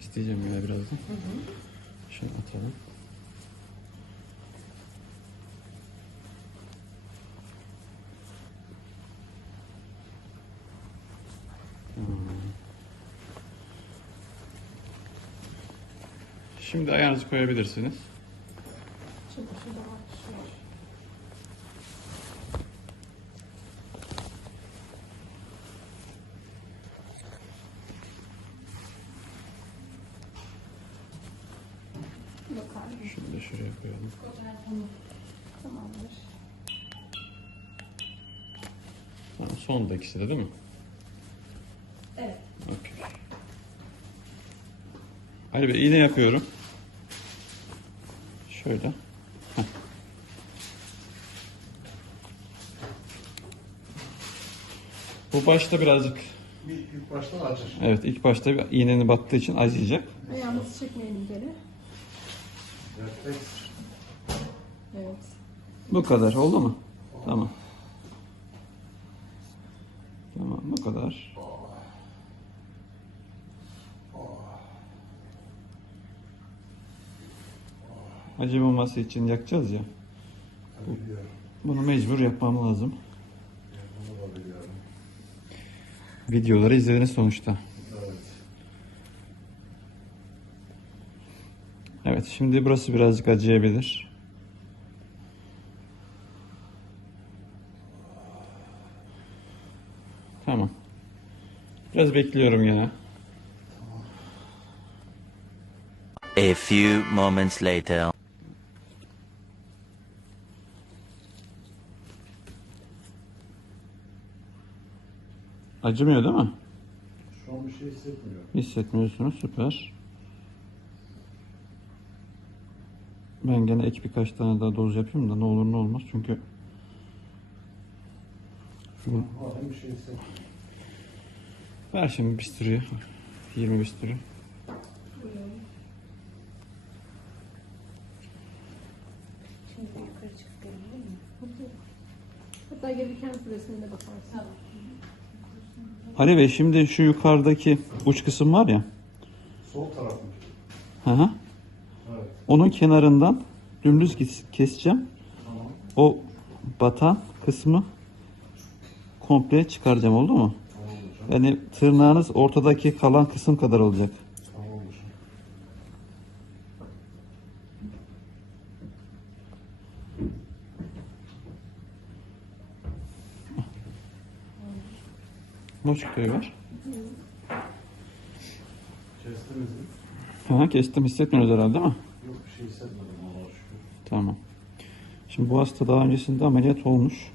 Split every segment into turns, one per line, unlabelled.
İsteyeceğim ya birazdan. Şöyle atalım. Şimdi ayağınızı koyabilirsiniz. Şunu da şuraya koyalım.
Tamamdır.
Tamam, son da ikisi de değil mi?
Evet.
Okey. Ali Bey iğne yakıyorum. Şöyle. Heh. Bu başta birazcık
Bir ilk başta acır.
evet ilk başta bir iğnenin battığı için acıyacak.
Ayağımızı çekmeyelim geri.
Refleks.
Evet.
Bu kadar oldu mu? Tamam. Tamam bu kadar. Acımaması için yakacağız ya.
Biliyorum.
Bunu mecbur yapmam lazım. Videoları izlediniz sonuçta.
Evet
şimdi burası birazcık acıyabilir. Tamam. Biraz bekliyorum yine.
A few moments later.
Acımıyor değil mi?
Şu an bir şey hissetmiyorum.
Hissetmiyorsunuz süper. Ben gene ek birkaç tane daha doz yapayım da ne olur ne olmaz çünkü
bir şey hissetmiyorum.
ver şimdi bistürüyü 20 bistürü
Şimdi yukarı çıkıp gelebilir mi? Hatta gelirken süresine de bakarsın.
Ali Bey şimdi şu yukarıdaki uç kısım var ya
Sol taraf mı?
hı hı,
Evet.
onun kenarından dümdüz kes- keseceğim
Tamam.
o batan kısmı komple çıkaracağım oldu mu?
Tamamdır.
Yani tırnağınız ortadaki kalan kısım kadar olacak. Moçukayı ver.
Kestiniz mi?
Hı, kestim hissetmiyoruz herhalde değil mi?
Yok bir şey hissetmedim Allah'a şükür.
Tamam. Şimdi bu hasta daha öncesinde ameliyat olmuş.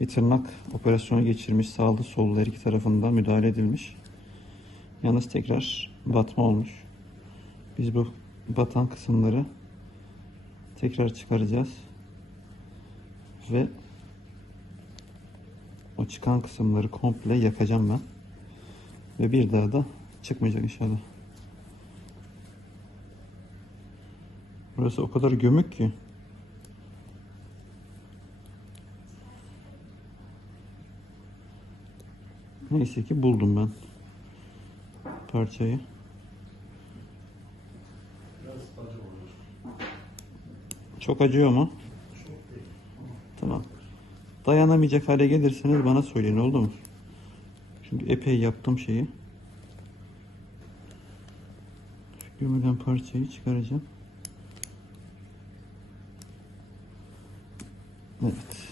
Bir tırnak operasyonu geçirmiş. Sağlı sollu her iki tarafından müdahale edilmiş. Yalnız tekrar batma olmuş. Biz bu batan kısımları tekrar çıkaracağız. Ve o çıkan kısımları komple yakacağım ben. Ve bir daha da çıkmayacak inşallah. Burası o kadar gömük ki. Neyse ki buldum ben parçayı. Çok acıyor mu? Dayanamayacak hale gelirseniz bana söyleyin oldu mu? Çünkü epey yaptım şeyi. Şu gömülen parçayı çıkaracağım. Evet.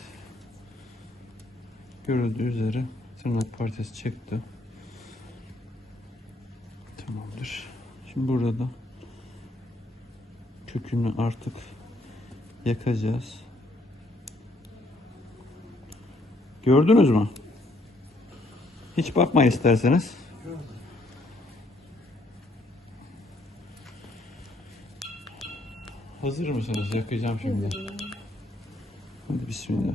Görüldüğü üzere tırnak parçası çıktı. Tamamdır. Şimdi burada da kökünü artık yakacağız. Gördünüz mü? Hiç bakma isterseniz. Hazır mısınız? Yakacağım şimdi. Hadi bismillah.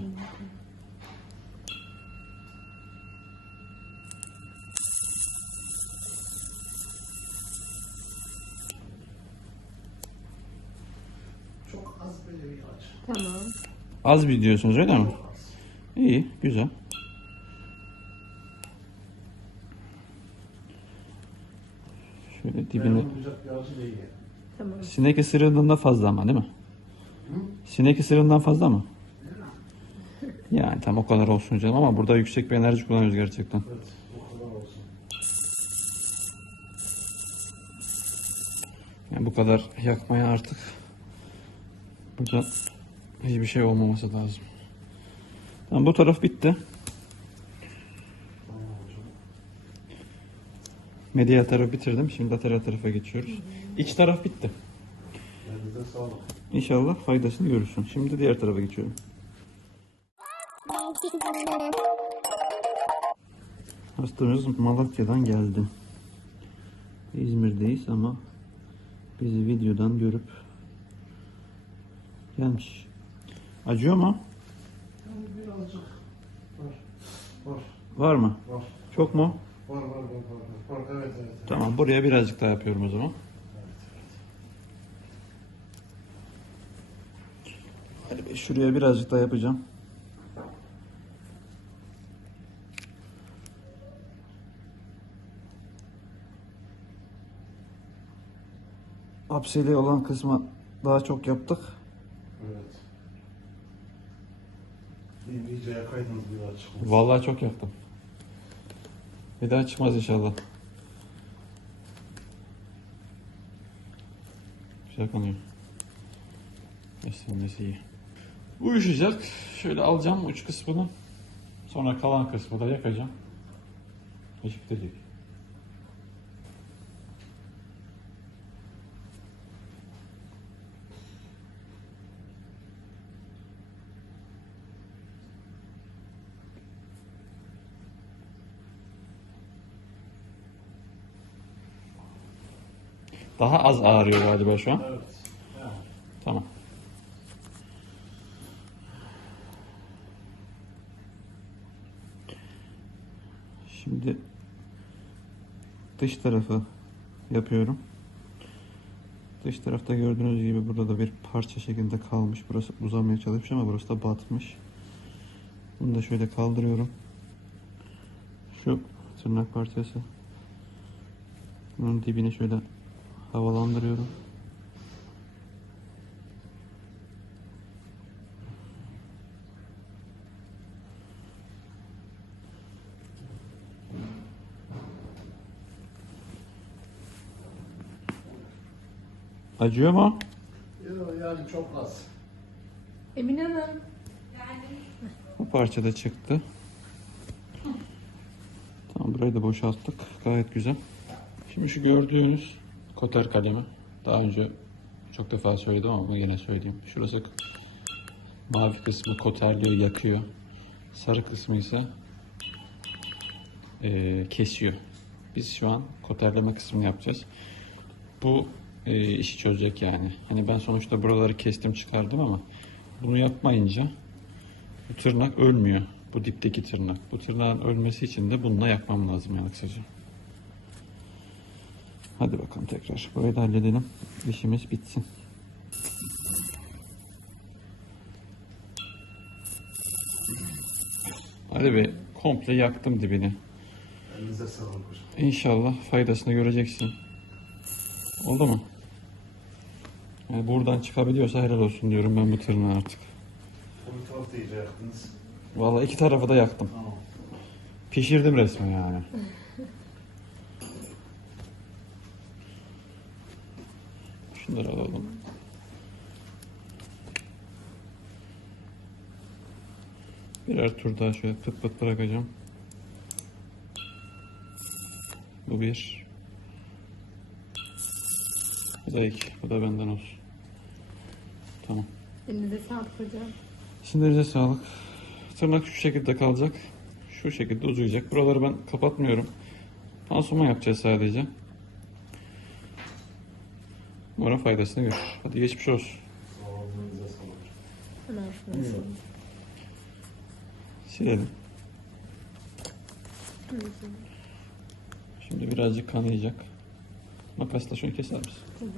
Çok az böyle bir aç.
Tamam.
Az bir diyorsunuz öyle mi? İyi, güzel. Şöyle dibine.
Tamam.
Sinek ısırığından fazla ama değil mi? Sinek ısırığından fazla mı? Yani tam o kadar olsun canım ama burada yüksek bir enerji kullanıyoruz gerçekten.
Evet.
Yani bu kadar yakmaya artık burada hiçbir şey olmaması lazım. Tamam bu taraf bitti. Medyal tarafı bitirdim. Şimdi lateral tarafa geçiyoruz. İç taraf bitti. İnşallah faydasını görürsün. Şimdi diğer tarafa geçiyorum. Hastamız Malatya'dan geldi. İzmir'deyiz ama bizi videodan görüp gelmiş. Acıyor mu?
Birazcık var. Var.
Var mı?
Var.
Çok mu?
Var var var var. Var. Evet evet. evet.
Tamam buraya birazcık daha yapıyorum o zaman. Hadi şuraya birazcık daha yapacağım. Apseli olan kısmı daha çok yaptık.
Evet. İyi, yakaydınız bir daha çıkmaz.
Vallahi çok yaktım. Bir daha çıkmaz inşallah. Güzel konuyor. Beslenmesi iyi. Uyuşacak. Şöyle alacağım uç kısmını. Sonra kalan kısmı da yakacağım. Hiç bitecek. Daha az ağrıyor galiba şu an.
Evet.
Tamam. Şimdi dış tarafı yapıyorum. Dış tarafta gördüğünüz gibi burada da bir parça şeklinde kalmış. Burası uzamaya çalışmış ama burası da batmış. Bunu da şöyle kaldırıyorum. Şu tırnak parçası. Bunun dibini şöyle havalandırıyorum. Acıyor mu?
Yok, Yani çok az.
Emine Hanım.
Bu parça da çıktı. Tamam burayı da boşalttık. Gayet güzel. Şimdi şu gördüğünüz koter kalemi. Daha önce çok defa söyledim ama yine söyleyeyim. Şurası mavi kısmı koterliyor, yakıyor. Sarı kısmı ise eee, kesiyor. Biz şu an koterleme kısmını yapacağız. Bu eee, işi çözecek yani. Hani ben sonuçta buraları kestim çıkardım ama bunu yapmayınca bu tırnak ölmüyor. Bu dipteki tırnak. Bu tırnağın ölmesi için de bununla yakmam lazım yani kısaca. Hadi bakalım tekrar. Burayı da halledelim. İşimiz bitsin. Hadi be komple yaktım dibini.
Elinize sağlık hocam.
İnşallah faydasını göreceksin. Oldu mu? Yani buradan çıkabiliyorsa helal olsun diyorum ben bu tırnağı artık.
Bu tarafta iyice yaktınız.
Vallahi iki tarafı da yaktım.
Tamam.
Pişirdim resmen yani. Şunları alalım. Birer tur daha şöyle pıt pıt bırakacağım. Bu bir. Bu da iki. Bu da benden olsun. Tamam.
Elinize sağlık hocam.
Sinirinize sağlık. Tırnak şu şekilde kalacak. Şu şekilde uzayacak. Buraları ben kapatmıyorum. Pansuman yapacağız sadece. Umarım faydasını görür. Hadi geçmiş olsun.
Hemen şunu sileyim.
Silelim. Şimdi birazcık kanayacak. Makasla şunu keser misin?